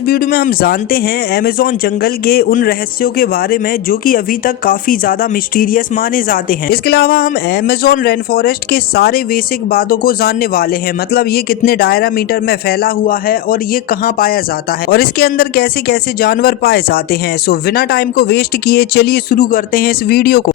इस वीडियो में हम जानते हैं अमेज़न जंगल के उन रहस्यों के बारे में जो कि अभी तक काफी ज्यादा मिस्टीरियस माने जाते हैं। इसके अलावा हम अमेज़न रेन फॉरेस्ट के सारे बेसिक बातों को जानने वाले हैं, मतलब ये कितने डायमीटर में फैला हुआ है और ये कहाँ पाया जाता है और इसके अंदर कैसे कैसे जानवर पाए जाते हैं। सो बिना टाइम को वेस्ट किए चलिए शुरू करते हैं इस वीडियो को।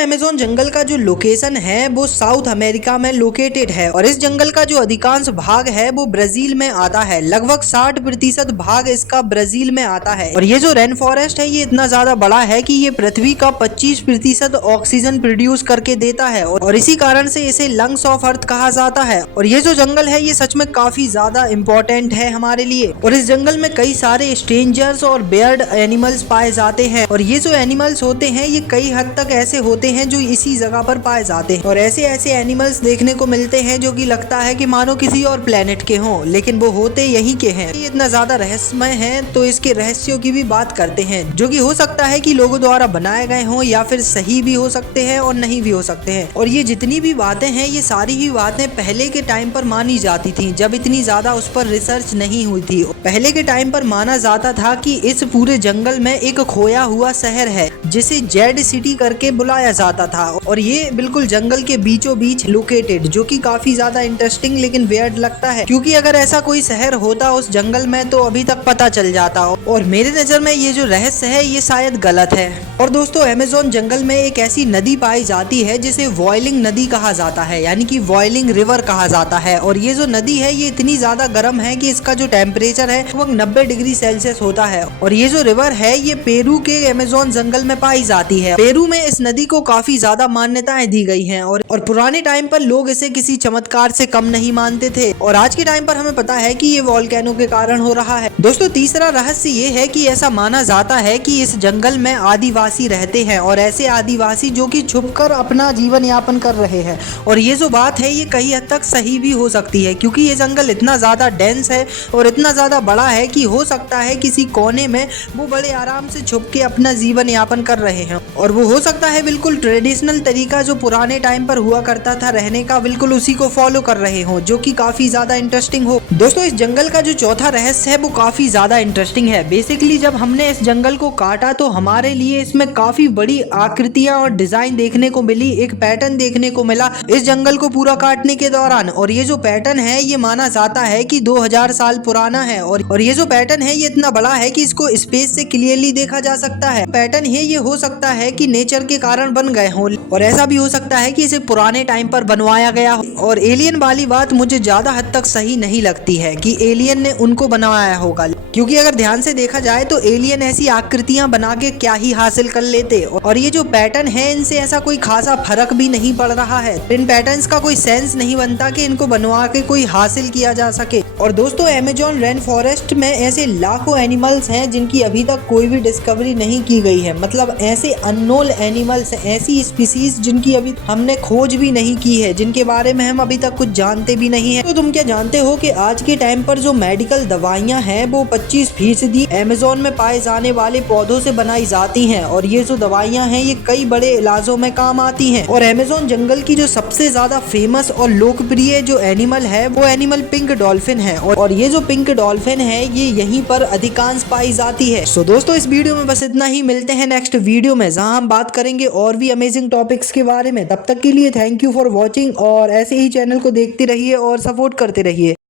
अमेज़न जंगल का जो लोकेशन है वो साउथ अमेरिका में लोकेटेड है और इस जंगल का जो अधिकांश भाग है वो ब्राजील में आता है। लगभग 60% भाग इसका ब्राजील में आता है और ये जो रेन फॉरेस्ट है ये इतना ज्यादा बड़ा है कि ये पृथ्वी का 25% ऑक्सीजन प्रोड्यूस करके देता है और इसी कारण से इसे लंग्स ऑफ अर्थ कहा जाता है। और ये जो जंगल है ये सच में काफी ज्यादा इम्पोर्टेंट है हमारे लिए और इस जंगल में कई सारे स्ट्रेंजर्स और बेयर्ड एनिमल्स पाए जाते हैं और ये जो एनिमल्स होते हैं ये कई हद तक ऐसे होते हैं जो इसी जगह पर पाए जाते हैं और ऐसे ऐसे एनिमल्स देखने को मिलते हैं जो कि लगता है कि मानो किसी और प्लेनेट के हों, लेकिन वो होते यहीं के हैं। ये इतना ज्यादा रहस्यमय है तो इसके रहस्यों की भी बात करते हैं जो कि हो सकता है कि लोगों द्वारा बनाए गए हों या फिर सही भी हो सकते हैं और नहीं भी हो सकते हैं। और ये जितनी भी बातें हैं ये सारी ही बातें पहले के टाइम पर मानी जाती थी जब इतनी ज्यादा उस पर रिसर्च नहीं हुई थी। पहले के टाइम पर माना जाता था कि इस पूरे जंगल में एक खोया हुआ शहर है जिसे जेड सिटी करके बुलाया जाता था और ये बिल्कुल जंगल के बीचों बीच लोकेटेड, जो कि काफी ज्यादा इंटरेस्टिंग लेकिन वियर्ड लगता है क्योंकि अगर ऐसा कोई शहर होता उस जंगल में तो अभी तक पता चल जाता और मेरे नजर में ये जो रहस्य है ये शायद गलत है। और दोस्तों अमेज़न जंगल में एक ऐसी नदी पाई जाती है जिसे वॉइलिंग नदी कहा जाता है, यानी कि वॉइलिंग रिवर कहा जाता है। और ये जो नदी है ये इतनी ज्यादा गर्म है कि इसका जो टेम्परेचर है वो 90 डिग्री सेल्सियस होता है। और ये जो रिवर है ये पेरू के अमेज़न जंगल में पाई जाती है। पेरू में इस नदी को काफी ज्यादा मान्यताएं दी गई हैं और पुराने टाइम पर लोग इसे किसी चमत्कार से कम नहीं मानते थे और आज के टाइम पर हमें पता है कि ये वोल्केनो के कारण हो रहा है। दोस्तों तीसरा रहस्य ये है कि ऐसा माना जाता है कि इस जंगल में आदिवासी रहते हैं और ऐसे आदिवासी जो कि छुपकर अपना जीवन यापन कर रहे हैं। और ये जो बात है ये कई हद तक सही भी हो सकती है क्योंकि ये जंगल इतना ज्यादा डेंस है और इतना ज्यादा बड़ा है कि हो सकता है किसी कोने में वो बड़े आराम से छुप के अपना जीवन यापन कर रहे हैं और वो हो सकता है बिल्कुल ट्रेडिशनल तरीका जो पुराने टाइम पर हुआ करता था रहने का, बिल्कुल उसी को फॉलो कर रहे हो, जो कि काफी ज्यादा इंटरेस्टिंग हो। दोस्तों इस जंगल का जो चौथा रहस्य है वो काफी ज्यादा इंटरेस्टिंग है। बेसिकली जब हमने इस जंगल को काटा तो हमारे लिए इसमें काफी बड़ी आकृतियां और डिजाइन देखने को मिली, एक पैटर्न देखने को मिला इस जंगल को पूरा काटने के दौरान। और ये जो पैटर्न है ये माना जाता है कि 2000 साल पुराना है और ये जो पैटर्न है ये इतना बड़ा है कि इसको स्पेस से क्लियरली देखा जा सकता है। पैटर्न है ये हो सकता है कि नेचर के कारण बन गए हो और ऐसा भी हो सकता है कि इसे पुराने टाइम पर बनवाया गया हो। और एलियन वाली बात मुझे ज्यादा हद तक सही नहीं लगती है कि एलियन ने उनको बनवाया होगा, क्योंकि अगर ध्यान से देखा जाए तो एलियन ऐसी आकृतियां बना के क्या ही हासिल कर लेते और ये जो पैटर्न है इनसे ऐसा कोई खासा फर्क भी नहीं पड़ रहा है। इन पैटर्न्स का कोई सेंस नहीं बनता कि इनको बनवा के कोई हासिल किया जा सके। और दोस्तों अमेज़न रेन फॉरेस्ट में ऐसे लाखों एनिमल्स हैं जिनकी अभी तक कोई भी डिस्कवरी नहीं की गई है, मतलब ऐसे अननोन एनिमल्स, ऐसी स्पीसीज जिनकी अभी हमने खोज भी नहीं की है, जिनके बारे में हम अभी तक कुछ जानते भी नहीं है। तो तुम क्या जानते हो कि आज के टाइम पर जो मेडिकल दवाइयां हैं वो 25% अमेज़न में पाए जाने वाले पौधों से बनाई जाती हैं और ये जो दवाइयां हैं ये कई बड़े इलाजों में काम आती हैं। और अमेज़न जंगल की जो सबसे ज्यादा फेमस और लोकप्रिय जो एनिमल है वो एनिमल पिंक डॉल्फिन है और ये जो पिंक डॉल्फिन है ये यहीं पर अधिकांश पाई जाती है। सो दोस्तों इस वीडियो में बस इतना ही, मिलते हैं नेक्स्ट वीडियो में जहां हम बात करेंगे और भी अमेजिंग टॉपिक्स के बारे में। तब तक के लिए थैंक यू फॉर वॉचिंग और ऐसे ही चैनल को देखते रहिए और सपोर्ट करते रहिए।